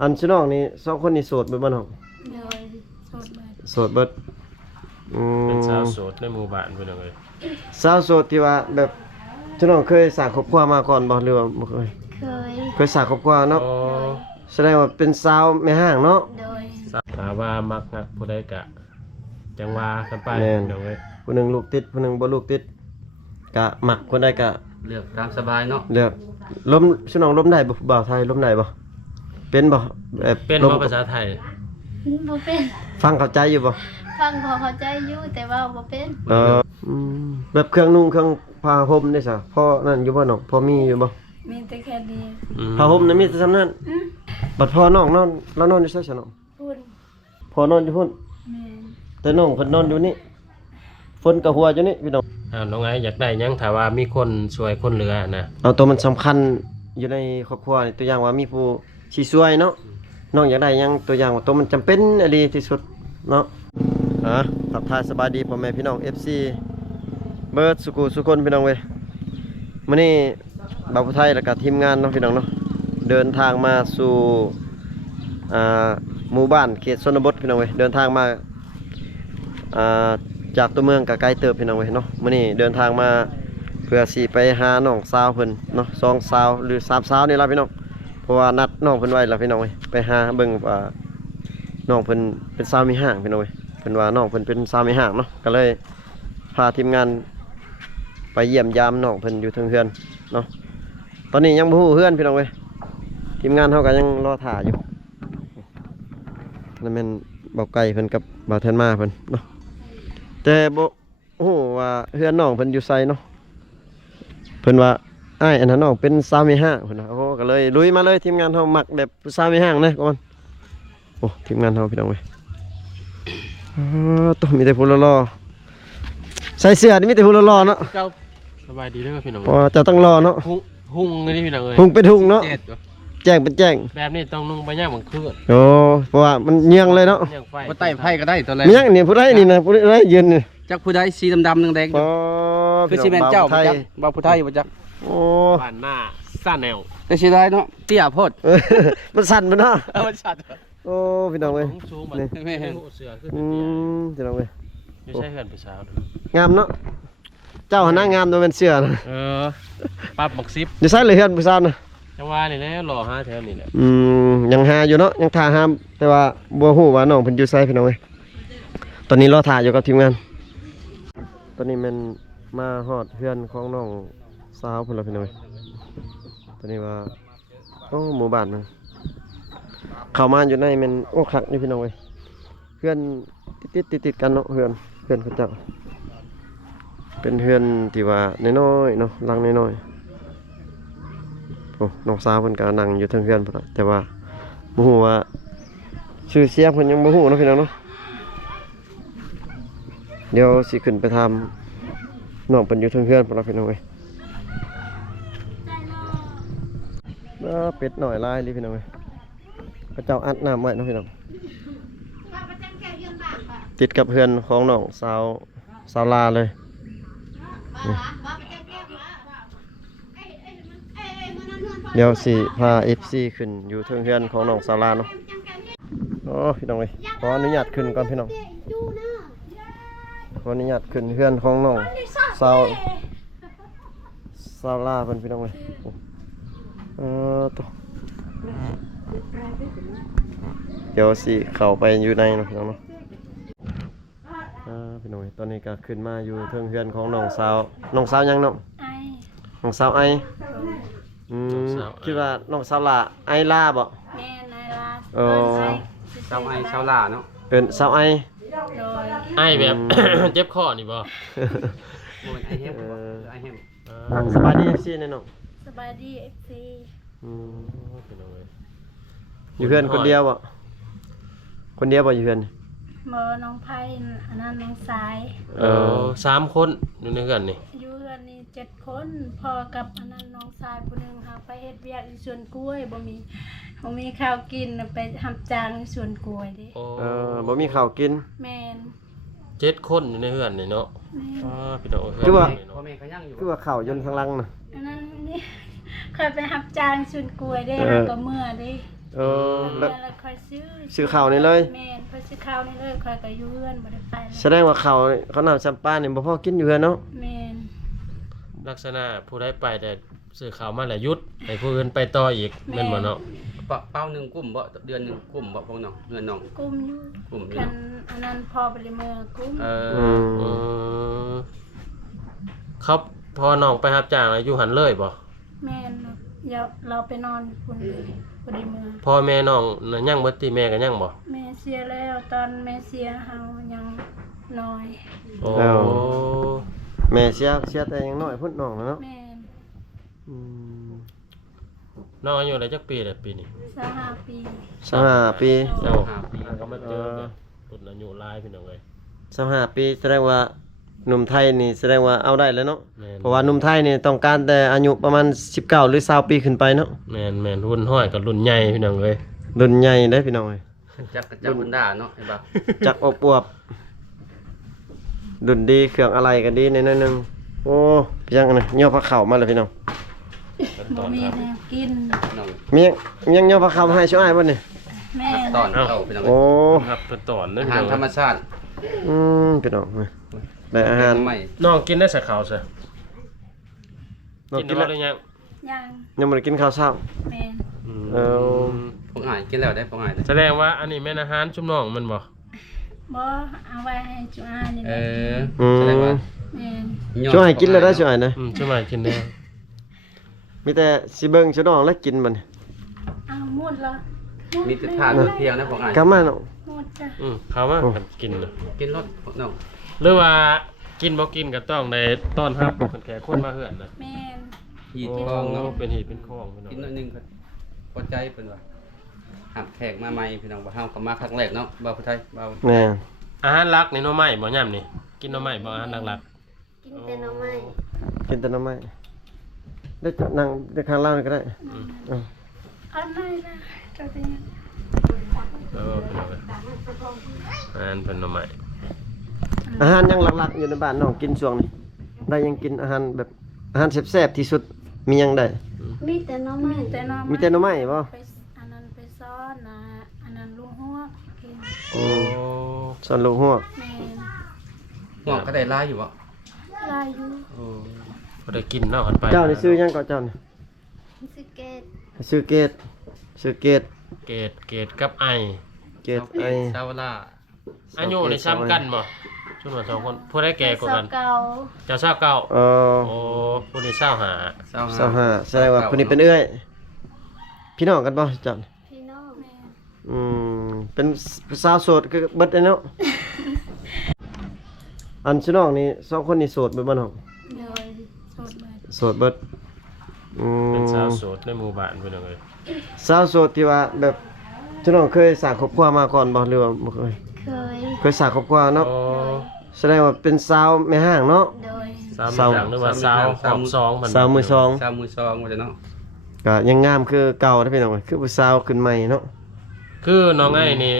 อันชิน้องนี่2คนนี่โสดเบิดบ่น้อง โดยโสดเลย โสดเบิดเป็นสาวโสดในหมู่บ้านเพิ่นเอาเลย สาวโสดที่ว่าแบบชิน้องเคยสร้างครอบครัวมาก่อนบ่หรือว่าบ่เคย เคยสร้างครอบครัวเนาะ อ๋อ แสดงว่าเป็นสาวแม่ห้างเนาะ โดย ถามว่ามักนักผู้ใดกะจังว่ากันไป แม่น เดี๋ยวเว้ย ผู้หนึงลูกติดผู้หนึงบ่ลูกติดก็มักคนใดก็ เลือกตามสบายเนาะ เลือกล้มชิน้องล้มได้บ่บ่าวไทยล้มได้บ่เป็นบ่แบบ เป็น ล้ม ภาษาไทย บ่เป็น ฟังเข้าใจอยู่บ่ ฟังพอเข้าใจอยู่แต่ว่าบ่เป็น แบบเครื่องนุ่งเครื่องผ้าห่มได้ซะพอนั่นอยู่บ่น้องพอมีอยู่บ่ มีแต่แค่นี้ ผ้าห่มน่ะมีแต่ซำนั้นบัดพอน้องนอนแล้วนอนอยู่ไสซะน้อง พูด พอนอนอยู่พุ่น แม่น แต่น้องเพิ่นนอนอยู่นี่ฝนก็หัวอยู่นี่พี่น้อง น้องไอ้อยากได้หยังถ้าว่ามีคนช่วยคนเหลือนะ เอาตัวมันสำคัญอยู่ในครอบครัวนี่ตัวอย่างว่ามีผู้สิช่วยเนาะน้องอยากได้หยังตัวอย่างว่าตัวมันจำเป็นอะดีที่สุดเนาะทักทายสบายดีพ่อแม่พี่น้อง FC เบิดสุขุสุคนพี่น้องเว้ยมื้อนี้บ่าวผู้ไทยแล้วก็ทีมงานเนาะพี่น้องเนาะเดินทางมาสู่หมู่บ้านเขตชนบทพี่น้องเว้ยเดินทางมาจากตัวเมืองก็ไกลเติบพี่น้องเว้ยเนาะมื้อนี้เดินทางมาเพื่อสิไปหาน้องสาวเพิ่นเนาะ2สาวหรือ3สาวนี่ล่ะพี่น้องเพราะว่านัดน้องเพิ่นไว้แล้วพี่น้องเว้ยไปหาเบิ่งว่าน้องเพิ่นเป็นสาวมีห้างพี่น้องเว้ยเพิ่นว่าน้องเพิ่นเป็นสาวมีห้างเนาะก็เลยพาทีมงานไปเยี่ยมยามน้องเพิ่นอยู่เทิงเฮือนเนาะตอนนี้ยังบ่ฮู้เฮือนพี่น้องเว้ยทีมงานเฮาก็ยังรอท่าอยู่นั่นแม่นเบาไก่เพิ่นกับเบาเทินมาเพิ่นเนาะแต่บ่ฮู้ว่าเฮือนน้องเพิ่นอยู่ไสเนาะเพิ่นว่าอ้ายอันนั้นน้องเป็นสาวมีห้างเพิ่นว่าโอ้ก็เลยลุยมาเลยทีมงานเฮามักแบบสาวมีห้างนะก่อนโอ้ทีมงานเฮาพี่น้องเว้ยต้องมีแต่ผู้หล่อๆใส่เสื้อนี่มีแต่ผู้หล่อๆเนาะ เจ้าสบายดีเด้อพี่น้อง เพราะว่าจะต้องรอเนาะ หุ่งนี่พี่น้องเอ้ย หุงเป็นหุงเนาะ เจ็ดอยู่ แจ้งเป็นแจ้ง แบบนี้ต้องนุ่งใบหญ้าบังคืน โอ้เพราะว่ามันเงียงเลยเนาะ ย่างไฟ บ่ไต่ไผ่ก็ได้ตัวแรก มีหยังนี่ผู้ใดนี่นะผู้ใดยืนนี่ จักผู้ใดสีดำๆแดงๆ อ๋อ คือสิแม่นเจ้า ไท บ่ ย จักบ่ผู้ไทยบ่จัก โอ้ บ้านหน้าซ่าแนว แต่สิได้เนาะเตี้ยโพด เออมันสั่นมันเนาะ มันชัด โอ้พี่น้องเว้ย สูงๆมัน นี่ แม่น เสือขึ้น พี่น้องเว้ย ไม่ใช่เฮือนผู้สาว งามเนาะเจ้าหน้างามโดยเป็นเสื้อนะ ปั๊บบักซิบ อยู่ไสเลยเฮือนผู้สาวนะ จังว่านี่แหละรอหาแถวนี่แหละ ยังหาอยู่เนาะยังท่าหามแต่ว่าบ่ฮู้ว่าน้องเพิ่นอยู่ไสพี่น้องเว้ยตอนนี้รอท่าอยู่กับทีมงานตอนนี้มันมาฮอดเฮือนของน้องสาวเพิ่นแล้วพี่น้องเว้ยตอนนี้ว่าโอ้หมู่บ้านมันเข้ามาอยู่ในมันโอ้คักนี่พี่น้องเว้ยเฮือนติดกันเนาะเฮือนเขาเจ้าเป็นเฮือนที่ว่าน้อยๆเนาะหลังน้อยๆโอ้น้องสาวเพิ่นก็นั่งอยู่เทิงเฮือนพุ่นล่ะแต่ว่าบ่ฮู้ว่าชื่อเสียงเพิ่นยังบ่ฮู้เนาะพี่น้องเนาะเดี๋ยวสิขึ้นไปถามน้องเพิ่นอยู่เทิงเฮือนพุ่นล่ะพี่น้องเอ้ยเป็ดหน่อยลายเลยพี่น้องเอ้ยเขาเจ้าอัดน้ำไว้เนาะพี่น้องติดกับเฮือนของน้องสาวลาเลยเดี๋ยวสิพา FC ขึ้นอยู่เทิงเฮือนของน้องสาวลาเนาะโอ้พี่น้องเอ้ยขออนุญาตขึ้นก่อนพี่น้องขออนุญาตขึ้นเฮือนของน้องสาวลาเพิ่นพี่น้องเอ้ยตัวเดี๋ยวสิเข้าไปอยู่ในเนาะพี่น้องเนาะพี่น้องเอ้ยตอนนี้ก็ขึ้นมาอยู่เทิงเฮือนของน้องสาวยังเนาะ ไอ น้องสาวไอคิดว่าน้องสาวลาไอลาบ่ แม่นายลา ชาวไอ้ชาวลาเนาะ เป็นสาวไอ โดย ไอ้แบบ เจ็บคอนี่บ่ บ่เป็นไอ้เฮ็มไอ้เฮ็ม สบายดี FC แน่น้อง สบายดี FC อยู่เพื่อนคนเดียวบ่คนเดียวบ่อยู่เพื่อน หมอน้องไผ่อันนั้นน้องสาย 3 คนอยู่ในกันนี่ อยู่กันนี่7 คนพอกับอันนั้นน้องสายผู้หนึงหาไปเฮ็ดเวียกที่สวนกล้วยบ่มีข้าวกินไปทำจางที่สวนกล้วยดิ บ่มีข้าวกิน แม่น 7 คนอยู่ในเฮือนนี่เนาะพี่น้อง คือว่า พ่อแม่เขายังอยู่ คือว่าข้าวยนต์ข้างหลังน่ะ อันนั้นนี่เคยไปรับจ้างสวนกล้วยได้หาก็เมื่อดิ เออแล้ว แล้วค่อยซื้อ ซื้อข้าวนี่เลย แม่นค่อยซื้อข้าวนี่เลยค่อยก็อยู่เฮือนบ่ได้ไป แสดงว่าเขาน้ำซัมปานี่บ่พอกินอยู่เฮือนเนาะ แม่น ลักษณะผู้ใดไปแต่ซื้อข้าวมาแล้วหยุดให้ผู้อื่นไปต่ออีกแม่นบ่เนาะ เป้าหนึ่งกลุ่มบ่เดือนหนึ่งกลุ่มบ่พวกน้องเดือนน้อง กุ้มอยู่ กลุ่มนี่ คัน เนาะ อันนั้นพอไปเลยเมื่อกุ้ม อืม อืมครับพอน้องไปรับจ้างแล้วอยู่หันเลยบ่ แม่นเนาะอย่าเราไปนอนพุ่นเลยบ่ได้เมื่อ พ่อแม่น้องน่ะยังบ่ติแม่ก็ยังบ่ แม่เสียแล้วตอนแม่เสียเฮายังน้อย โอ้ แม่เสียแต่ยังน้อยพุ่นน้องเนาะ แม่น อืม น้องอายุได้จักปีแล้วปีนี้ 25 ปี 25ปี เอ้า 5 ปี ก็มาเจอแบบรุ่นอายุหลายพี่น้องเอ้ย 25ปีแสดงว่าหนุ่มไทยนี่แสดงว่าเอาได้แล้วเนาะ แม่น เพราะว่าหนุ่มไทยนี่ต้องการแต่อายุประมาณ19หรือ20ปีขึ้นไปเนาะ แม่นรุ่นห้อยกับรุ่นใหญ่พี่น้องเอ้ย รุ่นใหญ่เด้อพี่น้องเอ้ย จักบรรดาเนาะไอ้บ่าว จักอบอวบดุนดีเครื่องอะไรกันดีในนั้นนึงโอ้เพียงนะย่อพระเข่ามาเลยพี่น้อง บ่มีแนวกิน น้อง เมียงยังย่อพระเข่ามาให้ช่วยอ้ายบ่นี่ แม่น ตอนเข้าพี่น้อง โอ้ ครับเป็นตอนเด้อ อา พี่ หาร น้อง ธรรมชาติ พี่น้องได้อาหาร ใหม่ น้องกินได้สักข้าวซะ น้อง กิน กิน ได้ แล้ว หรือยัง ยัง ยังบ่ได้กินข้าวเช้า แม่น เออ พวกอ้ายกินแล้วได้พวกอ้ายได้ แสดงว่าอันนี้แม่นอาหารชุมน้องมันบ่ บ่เอาไว้ให้จุอานี่แห เอ ละ แสดงว่า แม่น ช่วยอ้ายกินแล้วได้ช่วยอ้ายนะ ชุมน้องกินได้ มีแต่สิเบิ่งช่วยน้องแล้วกินบัดนี้ เอาหมดละ มีแต่ทานเพียงนะพวกอ้าย กลับมาเนาะ หมดจ้ะ เข้ามากันกินน่ะ กินรสพวกน้อง หรือว่ากินบ่กินก็ต้องได้ต้อนรับคนแขกคนมาเฮือนน่ะ แม่น หีดทองเนาะ เป็นหีบเป็นข้องพี่น้อง กินหน่อยหนึงก็พอใจเพิ่นว่าหับแขกมาใหม่พี่น้องบ่เฮาก็มาครั้งแรกเนาะบ่าวผู้ไทยบ่าว แม่ อาหารหลักนี่หน่อไม้บ่ย่ํนี่กินหน่อไม้บ่อาหารหลัก กินแต่หน่อไม้ กินแต่น้ำไม้ได้จะนั่งได้ข้างล่างก็ได้เอา อันไหนนะจะเป็นยัง ๆพี่น้องเอ้ยอาหารเป็นหน่อไม้ อาหารยังหลักๆอยู่ในบ้านน้องกินช่วงนี้ได้ยังกินอาหารแบบอาหารแซ่บๆที่สุดมียังได้ มีแต่หน่อไม้แต่หน่อไม้ มีแต่หน่อไม้บ่ ไปอันนั้นไปซ้อนนะอันนั้นลูกหัวกิน โอ้ ส่วนลูกหัว แม่น ห่วงก็ได้ลายอยู่บ่ ลายอยู่ โอ้ บ่ได้กินเนาะกันไป เจ้านี่ซื้อยังก่อนเจ้านี่ สิเกต ซื้อเกตซื้อเกต เกรดกับไอ เกตไอ ซาวล่า อายุนี่ซ้ำกันบ่ชุนว่าสองคนผู้ใดแก่กว่ากัน เก่า เจ้าทราบเก่า เออ โอ้ผู้นี้25 25แสดงว่าคนนี้เป็นเอื้อยพี่น้องกันบ่เจ้า พี่น้องแม่น เป็นสาวโสดคือเบิดเลยเนาะ อันชื่อน้องนี่สองคนนี่โสดเบิดบ่น้อง โดยสดเลย โสดเบิดเป็นสาวโสดในหมู่บ้านพี่น้องเอ้ย สาวโสดที่ว่าแบบชื่อน้องเคยสร้างครอบครัวมาก่อนบ่หรือว่าบ่เคย เคย เคยสร้างครอบครัวเนาะ โอ้ แสดงว่าเป็นสาวแม่ห้างเนาะ โดย สาวมือหลังหรือว่าสาวหอบซองเพิ่น สาวมือสอง ซาวมือซองว่าจะเนาะ ก็ยังงามคือเก่าเด้อพี่น้องคือผู้สาวขึ้นใหม่เนาะ คือน้องไอ้นี่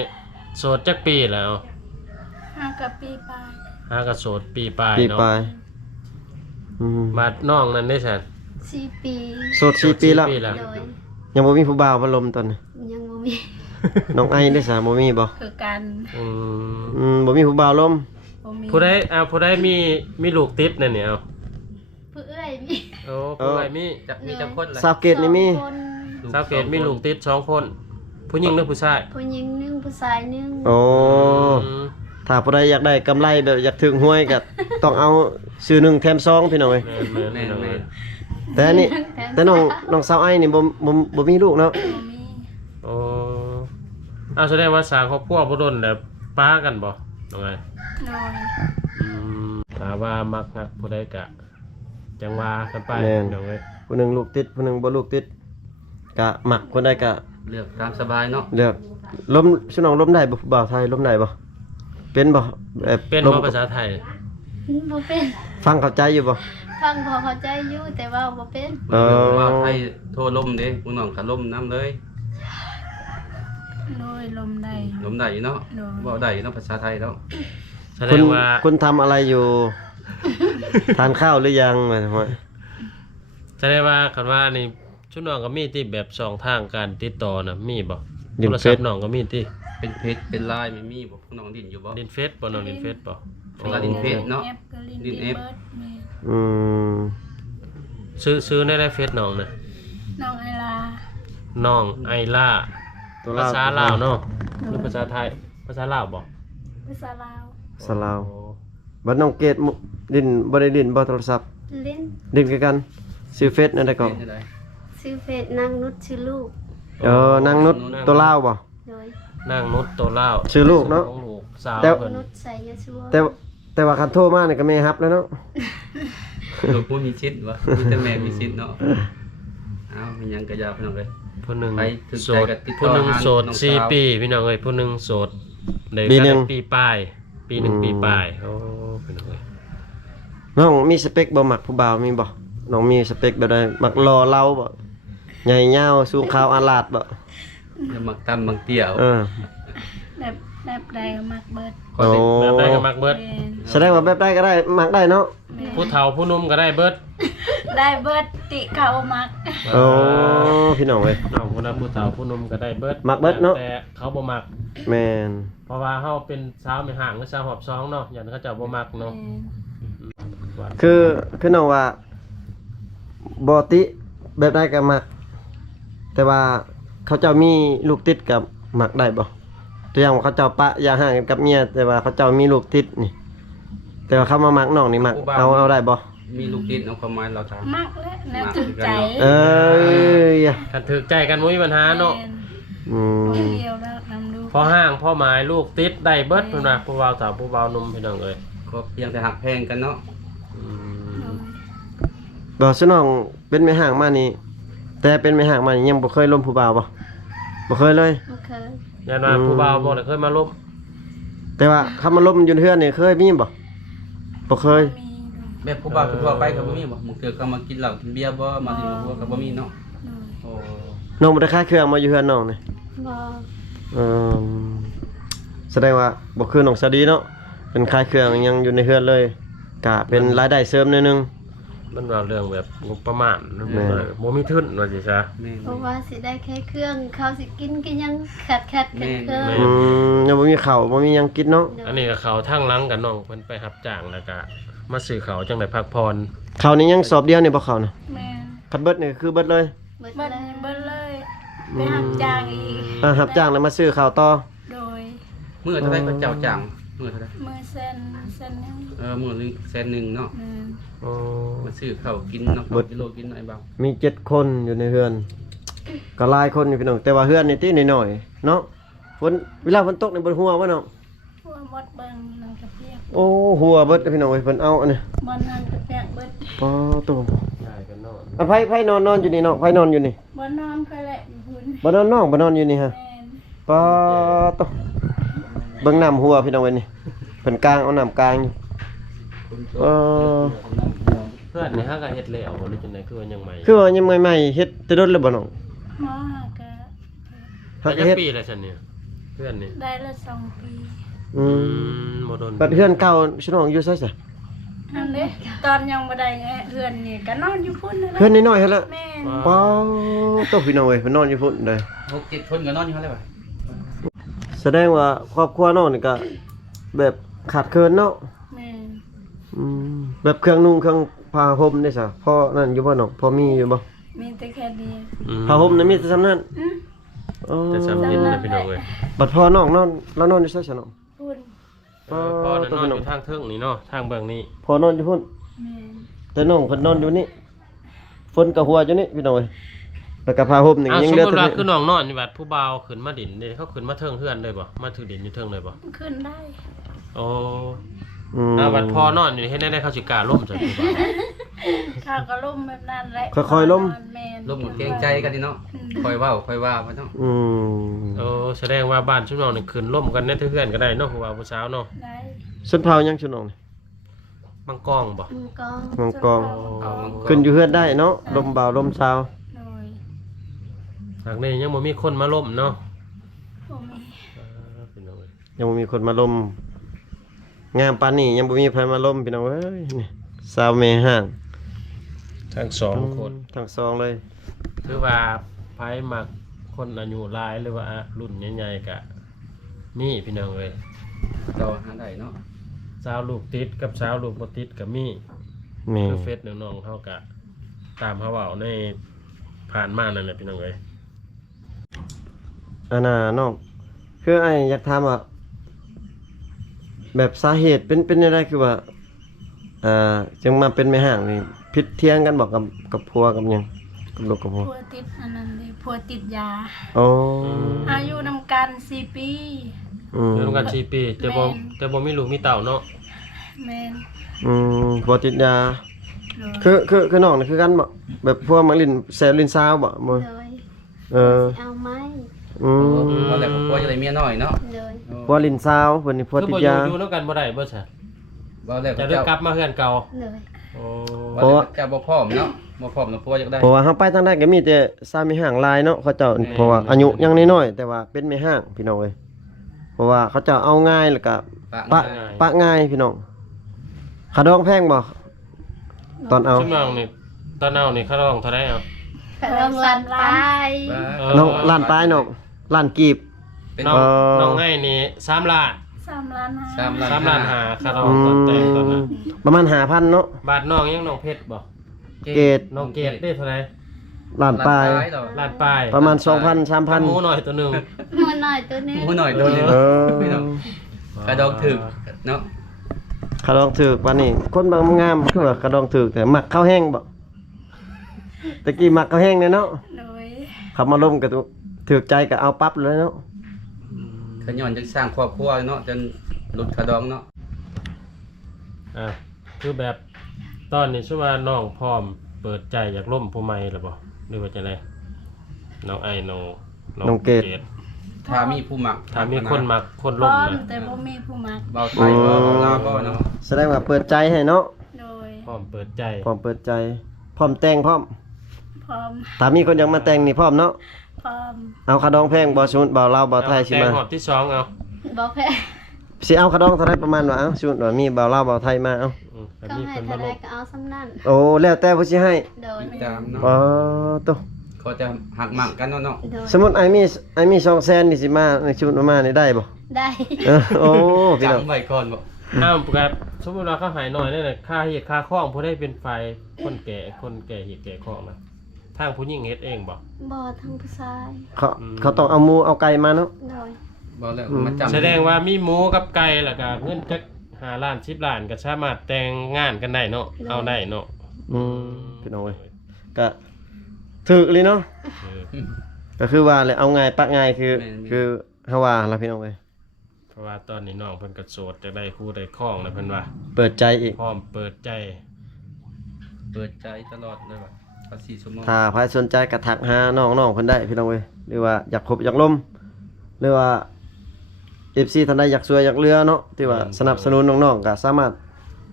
โสดจักปีแล้ว 5กับปีปลาย หาก็โสดปีปลาย ปี เนาะ ปลายบาดน้องนั่นได้ซั่น 4 ปี โสด4ปีแล้ว โดย ยังบ่มีผู้บ่าวมาลมตอนนี้ ยังบ่มี น้องไอ้ได้สาบ่มีบ่ คือกัน อืม บ่มีผู้บ่าวลม บ่มี ผู้ใดมีลูกติดนั่นเนี่ยเอา ผู้เอ้ยมี โอ้ผู้ใดมี มีจักคนล่ะ สาวเกตนี่มี สองคน สาวเกตมีลูกติด2คน ผู้หญิงหรือผู้ชาย ผู้หญิงหนึ่งผู้ชายหนึ่ง โอ้ อืม ถ้าผู้ใดอยากได้กำไรแบบอยากถึงหวยก็ ต้องเอาซื้อ1แถม2พี่น้องเอ้ย แม่นๆพี่น้องเอ้ย แต่อันนี่แต่น้องสาวไอ้นี่บ่มีลูกเนาะ บ่มี โอ้แสดงว่าสร้างครอบครัวบ่ดนแล้วป้ากันบ่น้องไอ้ โดย ถ้าว่ามักฮักผู้ใดกะจังว่ากันไปน้องเอ้ย ผู้หนึงลูกติดผู้หนึงบ่ลูกติดก็มักคนใดก็ เลือกตามสบายเนาะ เลือกล้มชื่อน้องล้มได้บ่ผู้บ่าวไทยล้มได้บ่เป็นบ่แบบ เป็น ล้ม ภาษาไทย บ่เป็น ฟังเข้าใจอยู่บ่ ฟังพอเข้าใจอยู่แต่ว่าบ่เป็น เออ ว่าไทยโทรลมเด้พวกน้องก็ลมน้ำเลย โดยลมใด ลมได้อยู่เนาะ โดย เว้าได้เนาะภาษาไทยแล้ว แสด คุณ งว่า คุณทำอะไรอยู่ ทานข้าวหรือยังหมายถึงว่า แสดงว่าคันว่านี่ชุดน้องก็มีที่แบบ2ทางการติดต่อน่ะมีบ่ ดิ โท น ร เฟ ศัพ ซ ท์น้องก็มีติ เป็นเพจเป็นไลน์ไม่มีบ่พวกน้องดินอยู่บ่ ดินเฟซบ่น้องดินเฟซบ่ เวลาดินเฟซเนาะ แอปก็ลิน ดิน ดิน แอป เบิดแม่ อืม ซื้อในเฟซน้องน่ะ น้องไอลา น้องไอล่า ตัว ภาษาลาวเนาะหรือภาษาไทยภาษาลาวบ่ ภาษาลาว สลาวบัดน้องเกดดินบ่ได้ดินบ่โทรศัพท์ เล่น ดินคือกันซื้อเฟซนั่นได้ก็ เป็นจังได๋ ซื้อเฟซนางนุชชื่อลูก นางนุชตัวลาวบ่ โดย นางนุชตัวลาว ชื่อลูกเนาะ ของลูกสาว แต่ เพิ่น นุชใส่ยาชัว แต่ว่าคันโทรมานี่ก็แม่รับแล้วเนาะ ลูกบ่มีสิทธิ์วะมีแต่แม่มีสิทธิ์เนาะอ้าวมีหยังก็อย่าพี่น้องเอ้ย ผู้หนึง ไปถึง โส ใจ ด ก็ติดต่อ ผู้หนึง หา โสด น้อง 4 สาว ปีพี่น้องเอ้ยผู้หนึงโสดได้ ปีหนึ่ง ปีปลายปีหนึ่งปีปลายโอ้พี่น้องเอ้ย น้องมีสเปคบ่มักผู้บ่าวมีบ่น้องมีสเปคแบบใดมักรอเราบ่ใหญ่ยาวสูงขาวอาลาดบ่ อย่ามักตำมักเตี้ยว แบบใดก็มักเบิด ขอได้ แบบได้ก็มักเบิด แม่น แสดงว่าแบบใดก็ได้มักได้เนาะ แม่น ผู้เฒ่าผู้หนุ่มก็ได้เบิด ได้เบิดติเขามัก โอ้พี่น้องเอ้ย น้องผู้นั้นผู้เฒ่าผู้หนุ่มก็ได้เบิด มักเบิดเนาะ แต่เขาบ่มัก แม่น เพราะว่าเฮาเป็นสาวไม่ห่างหรือสาวหอบซองเนาะอย่างเขาเจ้าบ่มักเนาะ แม่น คือน้องว่าบ่ติแบบใดก็มัก แต่ว่าเขาเจ้ามีลูกติดกับมักได้บ่ตัวอย่างว่าเขาเจ้าปะอย่าห่างกันกับเมียแต่ว่าเขาเจ้ามีลูกติดนี่ แต่ว่าเขามามักน้องนี่มักเอาได้บ่ มีลูกดินเอาความหมายเราถาม มักและแนวถึงใจ เอ้ย คันถูกใจกันบ่มีปัญหาเนาะ แม่น อืม คนเดียวแล้วนำดู พอห่างพอหมายลูกติดได้เบิดเพิ่นว่าผู้บ่าวสาวผู้บ่าวหนุ่มพี่น้องเอ้ย ก็เพียงแต่หักแพงกันเนาะ อืม บ่สน้องเป็นแม่ห่างมานี่ แต่เป็นแม่ห่างมานี่ยังบ่เคยล้มผู้บ่าวบ่บ่เคยเลย บ่เคย ยันว่าผู้บ่าวบ่ได้เคยมาลบ แต่ว่าคำมาล้มอยู่เฮือนนี่เคยมีบ่บ่เคย มี แบบผู้บ่าวทั่วๆไปก็บ่มีบ่มึงเกิดก็มากินเหล้ากินเบียร์บ่มาดื่มหัวก็บ่มีเนาะ ดู โอ้ น้องบ่ได้คายเครื่องมาอยู่เฮือนน้องนี่ บ่ เอ่อแสดงว่าบ่คือน้องสาดีเนาะเป็นคายเครื่องยังอยู่ในเฮือนเลยก็เป็นรายได้เสริมหนิดนึง มันว่าเรื่องแบบงบประมาณมัน แม่ บ่มีทุนว่าสิซะ แม่น เพราะว่าสิได้แค่เครื่องข้าวสิกินก็ยังขาดกันเครื่อง แม่ ยังบ่มีข้าวบ่มีหยังกินเนาะ อันนี้ก็เขาทางหลังกับน้องเพิ่นไปรับจ้างแล้วก็มาซื้อเขาวจังได้พักผ่อน ข้าวนี่ยังสอบเดียวนี่บ่ข้าวน่ะ แม่น คันเบิดนี่คือเบิดเลย เบิด เบิด แล้ว เบิดเลยไปหับจ้างอีก รับจ้างแล้วมาซื้อข้าวต่อ โดย มื้อเท่าไหร่ก็เจ้าจ้างมื้อเท่าไหร่ มือเส้นยัง มื้อนึง100,000เนาะ แม่น อ๋อ มาซื้อข้าวกินเนาะกิโลกินหน่อยเบา มี7คนอยู่ในเฮือนก็หลายคนอยู่พี่น้องแต่ว่าเฮือนนี่ติน้อยๆเนาะฝนเวลาฝนตกนี่บ่หัวบ่น้อง พวกมดเบิ่งนั่นกระเปียก โอ้หัวเบิดพี่น้องเอ้ยเพิ่นเอาอันนี้ บนนั่นกระเปียกเบิด ปอตัว ยายกันนอน อ่ะไผนอนอยู่นี่เนาะไผนอนอยู่นี่ บนนอนค่อยแหละอยู่พุ่น บ่นอนน้องบ่นอนอยู่นี่ฮะ แม่น ปอตัวเบิ่งน้ำหัวพี่น้องเอ้ยนี่เพิ่นกลางเอาน้ำกลางอยู่เออ เพื่อนนี่ฮะก็เฮ็ดแล้วบ่รู้จังได๋คือว่ายังใหม่ คือว่ายังใหม่ๆเฮ็ดแต่โดนแล้วบ่น้อง หมอหากะ ฮัก จัก เฮ็ด ปีแล้วซั่นเนี่ยเพื่อนนี่ ได้ละ2 ปี อืม บ่โดน บัดเฮือนเก่าชิน้องอยู่ไสซะ อันนี้ตอนยังบ่ได้ไงเฮือนนี่ก็นอนอยู่พุ่นนั่นแหละ เฮือนน้อยๆหั่นละ แม่น ปอตัวพี่น้องเอ้ยเพิ่นนอนอยู่พุ่นเด้อ 6-7คนก็นอนอยู่หั่นแหละว่ะ แสดงว่าครอบครัวน้องนี่ก็แบบขาดเคินเนาะ แม่น อืมแบบเครื่องนุ่งเครื่องผ้าห่มได้ซะพอนั่นอยู่บ่น้องพอมีอยู่บ่ มีแต่แค่เดียว ผ้าห่มน่ะมีแต่ซำนั้น อื้อ อ๋อ แต่สำเร็จนะพี่น้องเอ้ย บัดพอน้องนอนแล้วนอนอยู่ไสซะน้อง พุ่น พอนั่นนอนอยู่ทางเทิงนี่เนาะทางเบื้องนี้ พอนอนอยู่พุ่น แม่น แต่น้องเพิ่นนอนอยู่นี่ฝนก็หัวอยู่นี่พี่น้องเอ้ยแล้วก็ผ้าห่มนี่ อ้าว ยัง สม เหลือ มุติ แต่ ว่า นี่ คือน้องนอนอยู่บัดผู้บ่าวขึ้นมาดินนี่เขาขึ้นมาเทิงเฮือนเลยบ่มาถือดินอยู่เทิงเลยบ่ ขึ้นได้ โอ้ อืม บัดพอนอนอยู่เฮ็ดได้เขาสิกล้าล่มจังผู้บ่าว ข้าวก็ล่มแบบนั้นแหละ ค่อยๆล่ม แม่น ลมเกรงใจกันดิเนาะค่อยเว้าค่อยว่าไปเนาะ อืม โอ้แสดงว่าบ้านชุมน้องนี่ขึ้นล่มกันในเฮือนก็ได้เนาะผู้บ่าวผู้สาวเนาะ ได้ ส้นเผายังชุน้องนี่ มังกองบ่ มันก็ มังกร เอามันก็ ขึ้นอยู่เฮือนได้เนาะลมบ่าวลมเช้า โดย หากนี้ยังบ่มีคนมาล่มเนาะ บ่มี พี่น้องเอ้ย ยังบ่มีคนมาลมงามปานนี้ยังบ่มีใครมาลมพี่น้องเอ้ยนี่สาวแม่ห้าง ทั้งสองคน ทั้งสองเลย คือว่าไผมัก คนอายุหลายหรือว่ารุ่นใหญ่ๆก็มีพี่น้องเอ้ย ต่อหาได้เนาะ สาวลูกติดกับสาวลูกบ่ติดก็มี แม่ คือเฟซน้องๆเฮาก็ตามเฮาเว้าในผ่านมานั่นแหละพี่น้องเอ้ย อันน่ะน้องคือไอ้อยากถามว่าแบบสาเหตุเป็นจังไดคือว่าจึงมาเป็นแม่ห้างนี่ผิดเถียงกันบ่กับผัวกับหยังกับลูกกับผัว ผัวติดอันนั้นเลยผัวติดยา อ๋อ อายุนำกัน4 ปี อยู่ร่วมกัน4ปีแต่บ่มีลูกมีเต้าเนาะ แม่น ผัวติดยา โดย คือน้องนี่คือกันบ่แบบพวกมักลิ้นแซวลิ้นซาวบ่บ่ เลย เออ เอาไหม อืม บ่แล้วก็กลัวจะได้เมียน้อยเนาะ เลย ผัวลิ้นซาวเพิ่นนี่ผัว คือ ติด บ่อยู่ ยา อยู่นํกันบ่ได้บ่ซะ บ่แล้ว จะ ก็ ได้ เจ้าก ลับมาเฮือนเก่า เลย โอ้ บ่แล้วก็เจ้าบ่พร้อมเนาะบ่พร้อมแล้วกลัวจะได้ เพราะว่าเฮาไปทางใดก็มีแต่สามีห้างหลายเนาะเขาเจ้าเพราะว่าอายุยังน้อยๆแต่ว่าเป็นแม่ห้างพี่น้องเอ้ยเพราะว่าเขาเจ้าเอาง่ายแล้วก็ปะง่ายพี่น้องขาดองแพงบ่ตอนเอา ชุมน้องนี่ตอนเอานี่ค่าร้องเท่าไหร่เอา กระดองลันไป น้องล้านปลายน้องล้านกีบ เป็น น้อง เอ่อ น้องง่ายนี่3ล้าน 3 ล้านห้า 3ล้านหาค่าร้องตอนแต่งตอนนั้น ประมาณ 5,000เนาะ บาทน้องยังน้องเพชรบ่ เกรด น้องเกดได้เท่าไหร่ ล้านปลาย ล้านปลาย ประมาณ 2,000 หมู 3,000 หน่อยตัวหนึง มือหน่อยตัวนี้ หมูหน่อยตัวนึง เออ พี่น้องกระดองถึกเนาะ ขาดองถึกปานนี้คนบางงามคือว่าขาดองถึกแต่มักข้าวแห้งบ่ตะกี้มักข้าวแห้งเนี่ยเนาะ โดย ขับมาล่มก็ถึกใจก็เอาปั๊บเลยเนาะ ขย้อนจังสร้างครอบครัวเนาะจนหลุดกระดองเนาะ คือแบบตอนนี้ชื่อว่าน้องพร้อมเปิดใจอยากล่มผู้ใหม่หรือบ่หรือว่าจังไดน้องไอน้องเกด ถ้ามีผู้มัก ถ้ามีคนมักคน พร้ ล่ อ ม ม นะ แต่บ่มีผู้มัก เบาไทยบ่เบาลาวบ่เนาะ แสดงว่าเปิดใจให้เนาะ โดย พร้อมเปิดใจ พร้อมเปิดใจ พร้อมแต่งพร้อม พร้อม ถ้ามีคนอยากมาแต่งนี่พร้อมเนาะ พร้อม เอาขาดองแพงบ่ชุดบ่ลาวบ่ไทยสิ แต่ มา งหอบที่สองเอา บอกแพ้ สิเอาขาดองเท่าไหร่ประมาณว่าเอาชุดว่ามีบ่ลาวบ่ไทยมาเอา แต่ ก็ มี ให้ คน เท่า มา ไร ล่ม ก็เอาซ้ำนั่น โอ้แล้วแต่ผู้สิให้ โดย ติดตามเนาะ อ๋อโต เขาจะหักหมั่งกันเนาะ โดย สมมุติไอ้มี200,000นี่สิมาในชุดประมาณนี้ได้บ่ ได้ เออโอ้พี่น้อง จำไว้ก่อนบ่ อ้าวแบบสมมุติว่าเขาหายหน่อยนั่นน่ะค่าเฮ็ดค่าข้องผู้ได้เป็นไฟคนแก่เฮ็ดแก่ข้องนะทางผู้หญิงเฮ็ดเองบ่ บ่ทั้งผู้ชาย เขาต้องเอาหมูเอาไก่มาเนาะ โดย บ่แล้วมาจำ แสดงว่ามีหมูกับไก่แล้วก็เงินจัก5ล้าน10ล้านก็สามารถแต่งงานกันได้เนาะเอาได้เนาะ พี่น้องเว้ยก็ถูกเลยเนาะ เออ ก็คือว่าเลยเอาง่ายปะง่ายคือเฮาว่าล่ะพี่น้องเว้ย เพราะว่าตอนนี้น้องเพิ่นก็โสดจะได้คู่ได้ครองนะเพิ่นว่า เปิดใจอีก พร้อมเปิดใจ เปิดใจตลอดเลยว่ะ24ชั่วโมง ถ้าใครสนใจก็ทักหาน้องๆเพิ่นได้พี่น้องเว้ยหรือว่าอยากคบอยากล่มหรือว่า FC ท่านใดอยากช่วยอยากเหลือเนาะที่ว่าสนับสนุนน้องๆก็สามารถ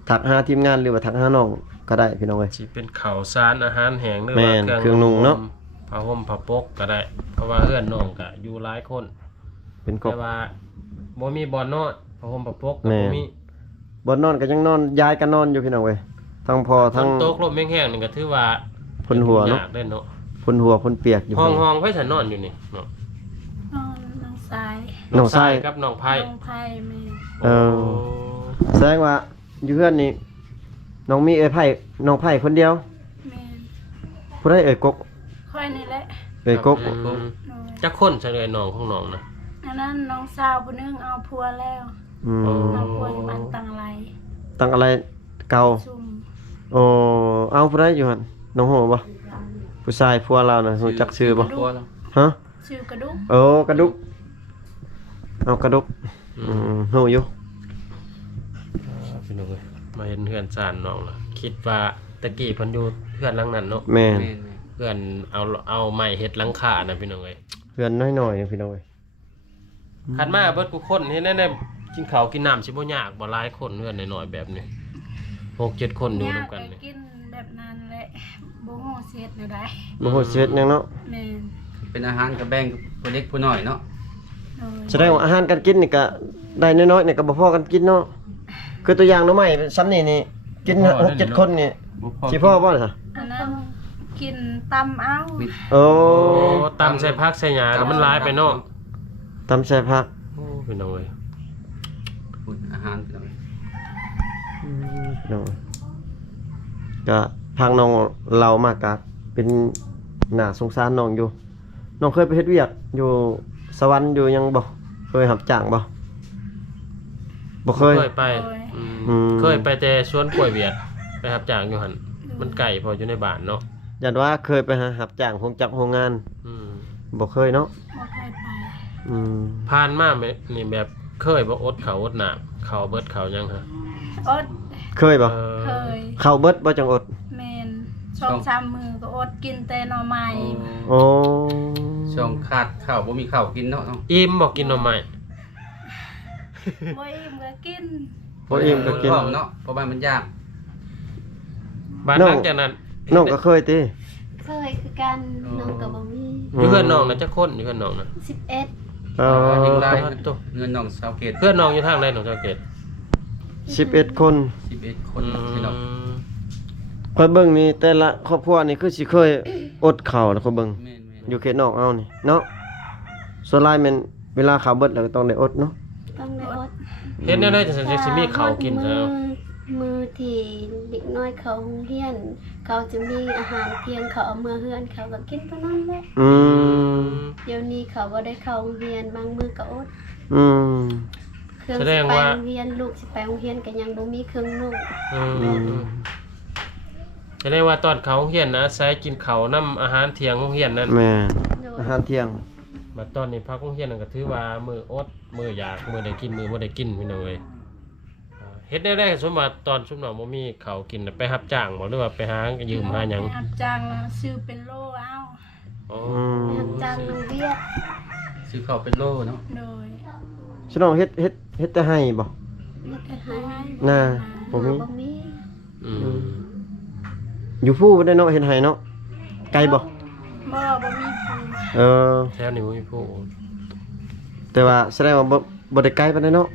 ทักหาทีมงานหรือว่าทักหาน้องก็ได้พี่น้องเว้ย สิเป็นข้าวสารอาหารแห้งหรือ แม่ ว่าน เครื่องนุ่งเนาะ ผ้าห่มผ้าปกก็ได้ เพราะว่าเพื่อนน้องก็อยู่หลายคน เป็นกบ แต่ว่าบ่มีบ่อนนอนผ้าห่มผ้าปกก็ แม่ บ่ น มี บ่นอนก็ยังนอนย้ายกันนอนอยู่พี่น้องเว้ยทั้งพอ ฝ ทั้ง นตกลมแห้งๆนี่ก็ถือว่า พ่นหัวเนาะ ยากได้เนาะ พ่นหัวพ่นเปียกอยู่ ห้อง พี่น้อง ไว้ฉันนอนอยู่นี่เนาะ นอนน้องสาย น้องชาย กับน้องไผ่ น้องไผ่แม่ เออ แสดงว่าอยู่เพื่อนนี่น้องมีเอ้ยไผ่น้องไผ่คนเดียว แม่ ผู้ใดเอ้ยกก ค่อยนี่แหละ เอ้ยกก โดย จักคนซะเลยน้องของน้องนะ อันนั้นน้องสาวผู้หนึงเอาผัวแล้ว อืม เอาผัวอยู่บ้านตังไร ตั้งอะไรเก่า ซุ่ม โอ้เอาผู้ใดอยู่หั่นน้องโหบ่ผู้ชายผัวเราน่ะรู้จักชื่อบ่ ครบครัวแล้ว ฮะ ชื่อกระดุก โอ้กระดุกเอากระดุกฮู้อยู่ พี่น้องเอ้ยมาเห็นเพื่อนซ่านน้องล่ะคิดว่าตะกี้เพิ่นอยู่เพื่อนหลังนั้นเนาะ แม่น แม่น เพื่อนเอาไม้เฮ็ดหลังคาน่ะพี่น้องเอ้ย เพื่อนน้อยๆพี่น้องเอ้ย คันมาเบิดกูคนเฮ็ดแน่ๆกินข้าวกินน้ำสิบ่ยากบ่หลายคนเพื่อนน้อยๆแบบนี้6-7คนอยู่ ยาก นํกัน ก็ นี่ กินแบบนั้นแหละบ่ฮู้เสียดแนวใด บ่ฮู้สิเฮ็ดหยังเนาะ แม่น เป็นอาหารกับแบ่งผู้เล็กผู้น้อยเนาะ โดย แสดงว่าอาหารการกินนี่ก็ได้น้อยๆนี่ก็บ่พอกันกินเนาะคือตัวอย่างหน่อไม้ซ้ำนี่กิน6-7คนนี่ บ่พอ สิพอบ่ล่ะ อันนั้น ค กินตำเอา โอ้ โอ้ตำใส่ผักใส่หญ้าแล้วมันหลายไปเนาะ ตำใส่ผัก โอ้พี่น้องเอ้ย พูดอาหารพี่น้อง น้องก็ทางน้องเรามากะเป็นหน้าสงสารน้องอยู่น้องเคยไปเฮ็ดเวียกอยู่สวรรค์อยู่ยังบ่เคยรับจ้างบ่บ่เคย เคยไป อืม เคยไปแต่สวนกล้วยเวียดไปรับจ้างอยู่หั่นมันไกลพออยู่ในบ้านเนาะ ยันว่าเคยไปหารับจ้างของจักรโรงงาน อืม บ่เคยเนาะ บ่เคยไป อืม ผ่านมาไหมนี่แบบเคยบ่อดข้าวอดน้ำข้าวเบิดข้าวยังฮะ อด เคยบ่ เคย เข้าเบิดบ่จังอด แม่น2-3มื้อก็อดกินแต่หน่อไม้ โอ้ ช่องขาดข้าวบ่มีข้าวกินเนาะ อิ่มบ่กินหน่อไม้ บ่อิ่มก็กิน บ่อิ่มก็กิน พร้อมเนาะเพราะว่ามันยาก บ้านหลังจากนั้น น้องก็เคยติ เคยคือกันน้องก็บ่มี อยู่เพื่อนน้องน่ะจักคนอยู่เพื่อนน้องน่ะ 11 เออ เฮงได้ ตัว เงินน้องสาวเกต เพื่อนน้องอยู่ทางใดน้องเจ้าเกต 11 คน 11คนพี่น้อง ค่อยเบิ่งนี่แต่ละครอบครัวนี่คือสิเคยอดข้าวแล้วค่อยเบิ่ง แม่น อยู่เขตนอกเอานี่เนาะส่วนหลายแม่นเวลาข้าวเบิดแล้วก็ต้องได้อดเนาะ ต้องได้อด เฮ็ดแนวใดจังสิมีข้าวกินแล้ว มือที่เด็กน้อยเขาโรงเรียน เขาจะมีอาหารเที่ยงเขาเอามื่อเฮือนเขาก็กินตัวนั้นแหละ อืม เดี๋ยวนี้เขาบ่ได้เข้าโรงเรียนบางมื้อก็อด อืม เครื่อง แส สิ ดง ไป ว่า โรงเรียนลูกสิไปโรงเรียนก็ยังบ่มีเครื่องนุ่ง แสดงว่าตอนเขาโรงเรียนนะใช้กินข้าวนํอาหารเที่ยงโรงเรียนนั่น แม่ โดย อาหารเที่ยง บัดตอนนี้พักโรงเรียนนั่นก็ถือว่ามื้ออดมื้ออยากมื้อได้กินมื้อบ่ได้กินพี่น้องเอ้ยเฮ็ดได้สมว่าตอนชุมน้องบ่มีข้าวกินน่ะไปรับจ้างบ่หรือว่าไปหายืมหาหยัง รับจ้างซื้อเป็นโลเอา อ๋อ รับจ้างน้องเวียด ซื้อข้าวเป็นโลเนาะ โดย ฉน้องเฮ็ดแต่ให้บ่ เฮ็ดให้ น่าบ่มี บ่มี อืม อยู่ผู้บ่ได้เนาะเฮ็ดให้เนาะไกลบ่ บ่มีผู้ เออ แถวนี้บ่มีผู้ แต่ว่าแสดงว่าบ่ได้ไกลปานใดเนาะ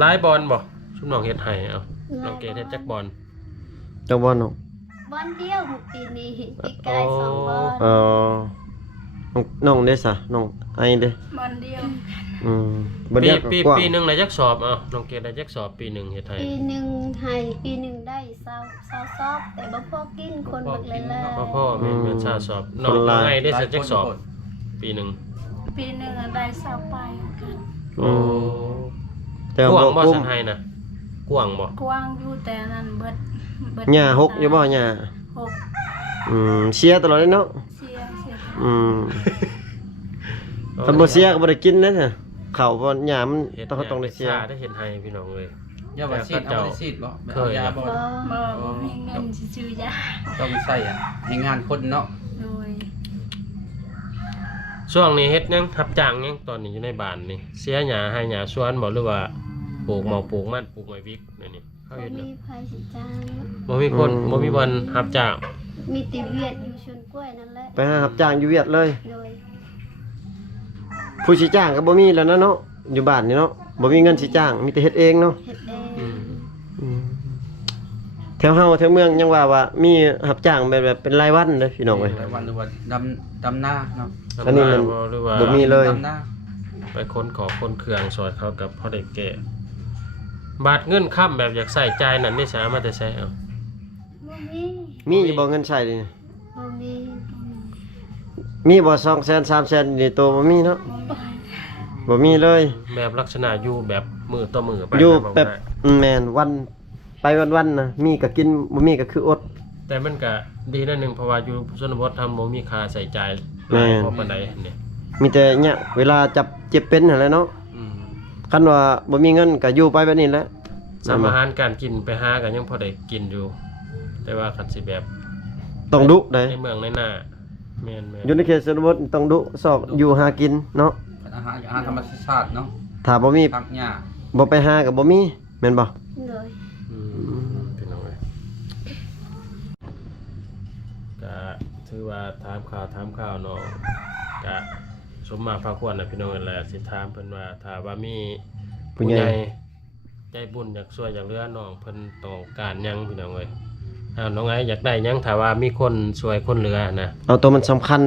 หลายบอลบ่ชุมน้องเฮ็ดให้เอ้าน้องเกดเฮ็ดจักบอล จังบ่เนาะ วันเดียวปีนี้ปีกาย2วัน เออน้องเด้ซะน้องไอเด้ บอนเดียว อืมบ่เดียวก็ ปี กว้าง ปีหนึงได้จักสอบเอ้าน้องเกดได้จักสอบปีหนึงเฮ็ดให้ ปีหนึงให้ปีหนึงได้20ซอบแต่บ่พอกินคนบักเลยแหละ พ่อแม่นแม่นชาสอบน้องไงได้สักจักสอบปีหนึง ปีหนึงอะได้20ไปกัน โอ้แต่ กว้า ว่าง บ่ กุ้ สั ม นให้นะกว้างบ่ กว้างอยู่แต่นั้นเบิด หญ้าหกอยู่บ่หญ้า หก เสียตลอดเลยเนาะ เสีย อืมคันบ่เสียก็บ่ได้กินนะเนี่ยข้าวบ่หญ้ามันต้องได้เสีย ชาได้เห็นให้พี่น้องเลย อย่าว่าซีดเอาบ่ได้ซีดบ่แบบเอายาบ่ บ่ บ่มีเงินสิซื้อยา ต้องใส่ให้งานคนเนาะ โดย ช่วงนี้เฮ็ดหยังรับจ้างหยังตอนนี้อยู่ในบ้านนี่เสียหญ้าให้หญ้าสวนบ่หรือว่าปลูกหมอกปลูกมันปลูกไม้วิกนั่นนี่เขา บ่ เฮ็ด มี เนาะ ไผสิจ้าง บ่มีคนบ่มีวันรับจ้าง มีแต่เวียดอยู่ชวนกล้วยนั่นแหละ ไปหารับจ้างอยู่เวียดเลย โดย ผู้สิจ้างก็บ่มีแล้วนะเนาะอยู่บ้านนี่เนาะบ่มีเงินสิจ้างมีแต่เฮ็ดเองเนาะ เฮ็ดเอง อืม แถวเฮาแถวเมืองยังว่ามีรับจ้างแบบเป็นรายวันเด้อพี่น้องเอ้ย วันหรือว่าดำหน้าเนาะ อันนี้มัน หรือว่า บ่มีเลย ดำหน้า ไปค้นขอคนเครื่องซอยเขากับพ่อเด็กแก่บาทเงินค้ำแบบอยากใส่ใจายนั่นได้สามารถจะใช้เอา บ่มี มีอยู่บ่เงินใช้นี่ บ่มี มีบ่200,000 300,000นี่โตบ่มีเนาะบ่มีเลย แบบลักษณะอยู่แบบมือต่อมือไป อยู่ นะ แบบ ว่า แม่นวันไปวันๆนะมีก็กินบ่มีก็คืออด แต่มันก็ดีนั่นหนึงเพราะว่าอยู่ชนบททำบ่มีค่าใส่ใจายห แม่ ลาย น พอปานใดเนี่ย มีแต่เนี่ยเวลาจับเจ็บเป็นนั่นแหละเนาะ อืม คันว่าบ่มีเงินก็อยู่ไปแบบนี้แหละ สามอาหารการกินไปหากันยังพอได้กินอยู่ แต่ว่าคันสิแบบ ต้องดุได้ ในเมืองในหน้าแม่น อยู่ในเขตชนบทต้องดุสอบอยู่หากินเนาะ อาหารธรรมชาติเนาะ ถ้าบ่มี ผักหญ้า บ่ไปหาก็บ่มีแม่นบ่ โดย อืมเป็นเอาไว้ก็ถือว่าถามข่าวเนาะก็สมมาพระควรน่ะพี่น้องนั่นแหละสิถามเพิ่นว่าถ้าว่ามี ผู้ใหญ่ ใจบุญอยากช่วยอยากเหลือน้องเพิ่นต้องการหยังพี่น้องเอ้ย น้องไอ้อยากได้หยังถ้าว่ามีคนช่วยคนเหลือนะ เอาตัวมันสำคัญ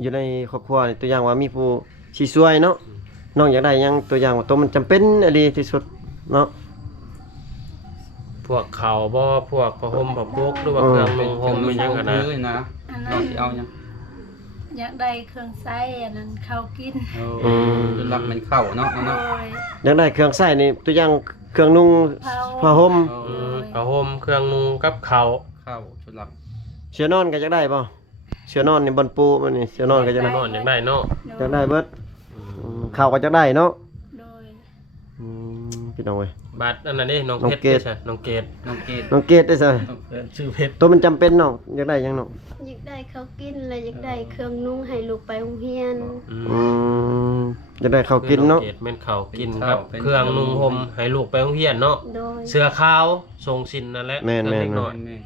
อยู่ในครอบครัวนี่ตัวอย่างว่ามีผู้สิช่วยเนาะน้องอยากได้หยังตัวอย่างว่าตัวมันจำเป็นอะดีที่สุดเนาะ พวกเขาวบ่พวกผ้าห่มผ้าปุกหรือว่าเครื่องนุ่งห่มมันหยังกันนะ เลยนะ อัน น้ นั้ อง น สิเอาหยัง อยากได้เครื่องใช้อันนั้นข้าวกิน เป็นหลักเป็นเข้าเนาะ โด เนาะ ย อยากได้เครื่องใช้นี่ตัวอย่างเครื่องนุ่งผ้าห่ม ผ้าห่มเครื่องนุ่งกับข้าว เข้าชุดหลัก เสื้อนอนก็อยากได้ป่ะเสื้อนอนนี่บนปูมันนี่เสื้อนอนก็จะได้ นอนอยากได้เนาะ อยากได้เบิดข้าวก็จะได้เนาะ โดย พี่น้องเว้ย บัตรอันนั้นนี่น้อง น้อง เพชร เกด ใช่น้องเกด น้องเกด น้องเกดได้ซะ ชื่อเพชร ตัวมันจำเป็นเนาะอยากได้หยังเนาะ อยากได้ข้าวกินและอยากได้เครื่องนุ่งให้ลูกไปโรงเรียน อยากได้ข้าวกินเนาะ องเกดแม่นข้าวกินครับเครื่องนุ่งห่มให้ลูกไปโรงเรียนเนาะ โดย เสื้อขาวทรงสินนั่นแหละ แม่น เครื่องเล็ก แม่น น้อย แม่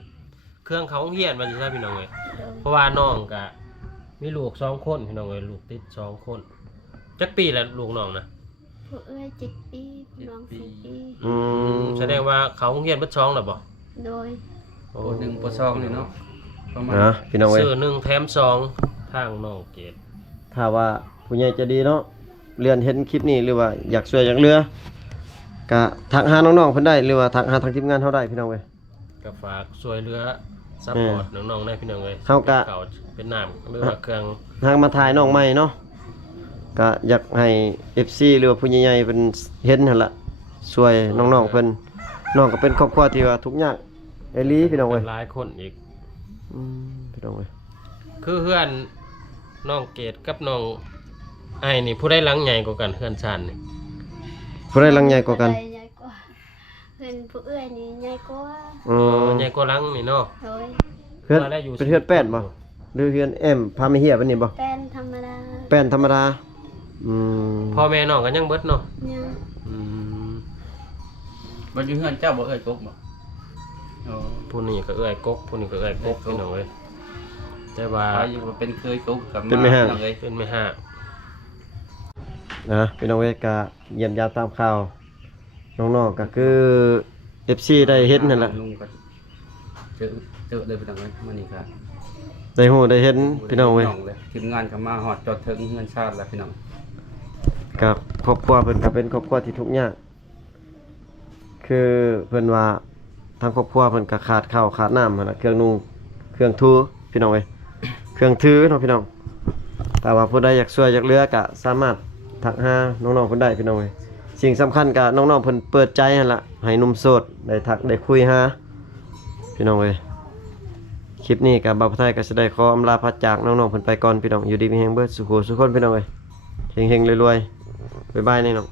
เครื่องเขาโรงเรียนมันสิใช่พี่น้องเอ้ย โดย เพราะว่าน้องก็มีลูก2คนพี่น้องเอ้ยลูกติด2คนจักปีแล้วลูกน้องนะ ผู้เอ้ย7 ปีผู้น้อง4 ปี แสดงว่าเขาโรงเรียนเบิด2แล้วบ่ โดย โอ้ ปหนึ่งปสองนี่เนาะประมาณ นะพี่น้องเว้ย ซื้อ1แถม2ทางน้องเกด ถ้าว่าผู้ใหญ่ใจะดีเนาะเรียนเห็นคลิปนี้หรือว่าอยากช่วยอยากเหลือก็ทักหาน้องๆเพิ่นได้หรือว่าทักหาทางทีมงานเฮาได้พี่น้องเว้ย ก็ฝากช่วยเหลือซัพพอร์ตน้องๆได้พี่น้องเอ้ย เขาก็ เป็นข้าวเป็นน้ำหรือว่าเครื่อง ทางมาถ่ายน้องใหม่เนาะก็อยากให้ FC หรือว่าผู้ใหญ่ๆเพิ่นเห็นหั่นล่ะช่วยน้องๆเพิ่นน้องก็เป็นครอบครัวที่ว่าทุกข์ยากไอ้ลีพี่น้องเว้ย หลายคนอีก พี่น้องเว้ย คือเพื่อนน้องเกดกับน้องไอ้นี่ผู้ได้หลังใหญ่กว่ากันเพื่อนชานนี่ ผู้ใดหลังใหญ่กว่ากัน ใหญ่กว่าเพิ่นผู้เอ้ยนี่ใหญ่กว่า ใหญ่กว่าหลังนี่เนาะ โดย เพื่อน มาได้อยู่ เป็นเพื่อนแป้นบ่หรือเพื่อนแอมพาไม่เหี้ยปานนี้บ่ แป้นธรรมดา แป้นธรรมดาพ่อแม่น้องก็ยังเบิดเนาะ ยัง อืม บ่อยู่เฮือนเจ้าบ่เอ่ยกกบ่โอ้ ผู้นี้ก็เอื้อยกกผู้นี้ก็เอื้อยกกพี่น้องเอ้ยแต่ว่า ไปอยู่ว่าเป็นเคยกกกับ เป็นไม่ห้าง น้องเอ้ย เป็นไม่ห้า นะพี่น้องเว้ยก็เยี่ยมยามตามข่าวน้องๆก็คือ FC ได้เห็นนั่นแหละ ลุงก็เจอเลยพี่น้องเอ้ยมื้อนี้ก็ ได้ฮู้ได้เห็นพี่น้องเว้ย เลยทีมงานก็มาฮอดจอดถึงเฮือนชาติแล้วพี่น้อง กับครอบครัวเพิ่นก็เป็นครอบครัวที่ทุกข์ยากคือเพิ่นว่าทางครอบครัวเพิ่นก็ขาดข้าวขาดน้ำหั่นน่ะเครื่องนุ่งเครื่องทูพี่น้องเว้ยเครื่องถือเนาะพี่น้องแต่ว่าผู้ใดอยากช่วยอยากเหลือก็สามารถทักหาน้องๆเพิ่นได้พี่น้องเว้ยสิ่งสำคัญก็น้องๆเพิ่นเปิดใจหั่นล่ะให้หนุ่มโสดได้ทักได้คุยหาพี่น้องเว้ยคลิปนี้ก็บ่าวไทยก็สิได้ขออำลาพัดจากน้องๆเพิ่นไปก่อนพี่น้องอยู่ดีมีแรงเบิดสุขสุขคนพี่น้องเว้ยเฮงๆรวยๆบ๊ายบายนี่น้อง